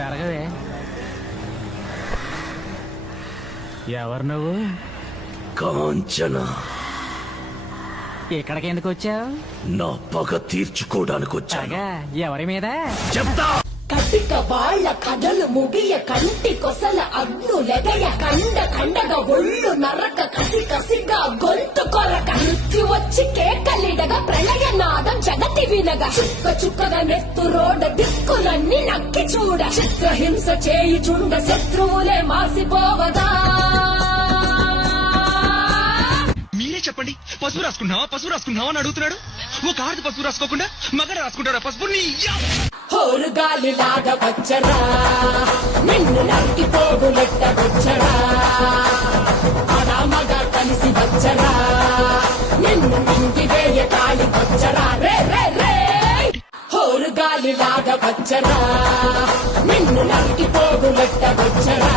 జరగవే. ఎవరు నువ్వు? కాంచన. ఇక్కడికి ఎందుకు వచ్చావు? నా పగ తీర్చుకోవడానికి వచ్చాగా. ఎవరి మీద చెప్తా. కటిక వాళ్ళ కథలు ముగియ కంటి కొసల అగ్నులెగయ కండ కండగా ఒళ్ళు నరక కసి కసిగా గొంతు కొరక మృత్యు వచ్చి కేకలిడగా ప్రళయ నాదం జగతి వినగా చుక్క చుక్కగా నెత్తు రోడ దిక్కులన్నీ నక్కి చూడ చిత్రహింస చేయి చుండ శత్రువులే మాసిపోవగా. మీరే చెప్పండి, పసుపు రాసుకుంటున్నావా అని అడుగుతున్నాడు. ఒక ఆడది పసుపు రాసుకోకుండా మగడ రాసుకుంటారా పసుపు? హోరుగాలి లాగా వచ్చరా నిన్ను నరికి పోగులెట్ట వచ్చరా అలా మగ కలిసి వచ్చరా నిన్ను మింగి వేయ కాలి వచ్చరా రే రే రే. హోరుగాలి లాగా వచ్చరా నిన్ను నరికి పోగులెట్ట వచ్చరా